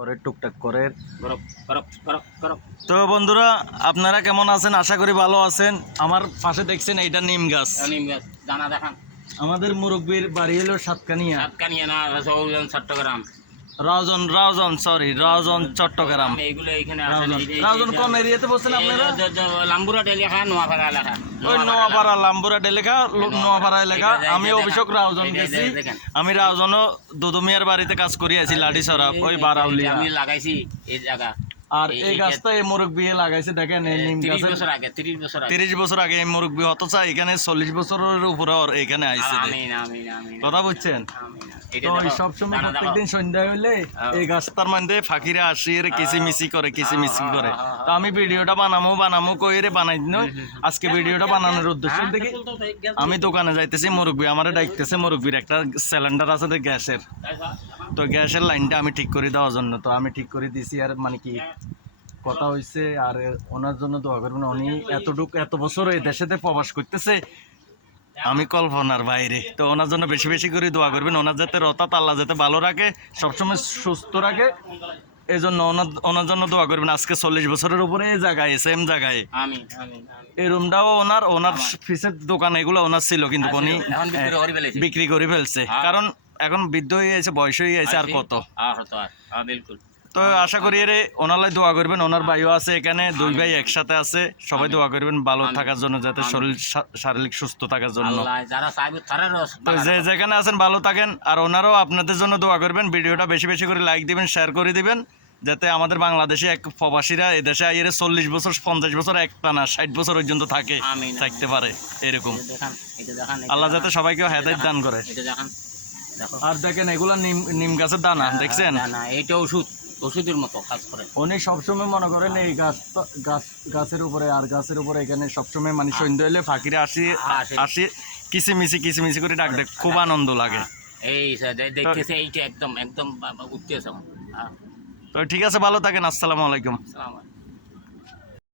করে টুকটাক করে। করো। তো বন্ধুরা, আপনারা কেমন আছেন? আশা করি ভালো আছেন। আমার পাশে দেখছেন এইটা নিম গাছ। নিম গাছ দানা দেখান। আমাদের মুরব্বীর বাড়ি হলো সাতকানিয়া। সাতকানিয়া না চট্টগ্রাম। রাউজান চট্টগ্রাম। এইগুলো এইখানে আসেন। রাউজান কোন এরিয়াতে বলছেন আপনারা? লাম্বুরাট এলাকা, নোয়াপাড়া এলাকা। ওই নোয়াপাড়া লাম্বুরাট এলাকা, নোয়াপাড়া এলাকা। আমি অভিষেক রাউজান গেছি। আমি রাউজানও দুদুমিয়ার বাড়িতে কাজ করি আছি, লাঠিছড়া ওই বারাউলিয়া। আমি লাগাইছি এই জায়গা। আর এই গাছটা এই মুরব্বী লাগাইছে, দেখেন এই নিম গাছ 30 বছর আগে 30 বছর আগে এই মুরব্বী, অথচ এখানে 40 বছরের উপরে এখানে আইছে। কথা বুঝছেন? তো সবসময় প্রত্যেকদিন সন্ধ্যা হইলে এই গাছটার মধ্যে ফাঁকিরা আসি কিচিমিচি করে। তো আমি ভিডিওটা বানামো কইরে বানাই দিন। আজকে ভিডিওটা বানানোর উদ্দেশ্য দেখি আমি দোকানে যাইতেছি, মুরব্বী আমারে ডাকতেছে। মুরব্বীর একটা সিলিন্ডার আছে গ্যাসের, তো গ্যাসের লাইনটা আমি ঠিক করে দেওয়ার জন্য তো আমি ঠিক করে দিছি। আর মানে কি কথা হইছে, আর ওনার জন্য দোয়া করবেন। উনি এত বছর এই দেশেতে প্রবাস করতেছে, আমি কল্পনার বাইরে। তো ওনার জন্য বেশি বেশি করে দোয়া করবেন। ওনার যাতে রতাত আল্লাহ যাতে ভালো রাখে, সবসময় সুস্থ রাখে, এই জন্য ওনার জন্য দোয়া করবেন। আজকে 40 বছরের উপরে এই জায়গায়, সেম জায়গায় এই রুমটাও ওনার ফিসের দোকান এগুলো ওনার ছিল, কিন্তু উনি বিক্রি করে ফেলছে। কারণ এখন বৃদ্ধ হয়ে গেছে, বয়স হয়ে গেছে, আর কত। তো আশা করি ওনালাই দোয়া করবেন। ওনার ভাইও আছে এখানে, 2 ভাই একসাথে আছে। সবাই দোয়া করবেন ভালো থাকার জন্য, যাতে শরীর শারীরিক সুস্থ থাকার জন্য। তো যেখানে আছেন ভালো থাকেন। আর ওনারাও আপনাদের জন্য দোয়া করবেন। ভিডিওটা বেশি বেশি করে লাইক দিবেন, শেয়ার করে দিবেন, যাতে আমাদের বাংলাদেশে এক প্রবাসীরা এদেশে আইরে 40 বছর 50 বছর একটানা 60 বছর পর্যন্ত থাকতে পারে এরকম। আল্লাহ যাতে সবাইকে হেদায়েত দান করে। আর দেখেন এগুলা নিম গাছের দানা, দেখছেন? এইটা ওষুধের মতো কাজ করে। উনি সবসময় মনে করেন এই গাছের উপরে এখানে সবসময় মানে সন্ধ্যা হইলে ফাঁকিরে আসি কিচিমিচি করে ডাক দেখ, খুব আনন্দ লাগে। এই দেখতেছে এইটা একদম উঠতেছে। তো ঠিক আছে, ভালো থাকেন। আসসালামু আলাইকুম।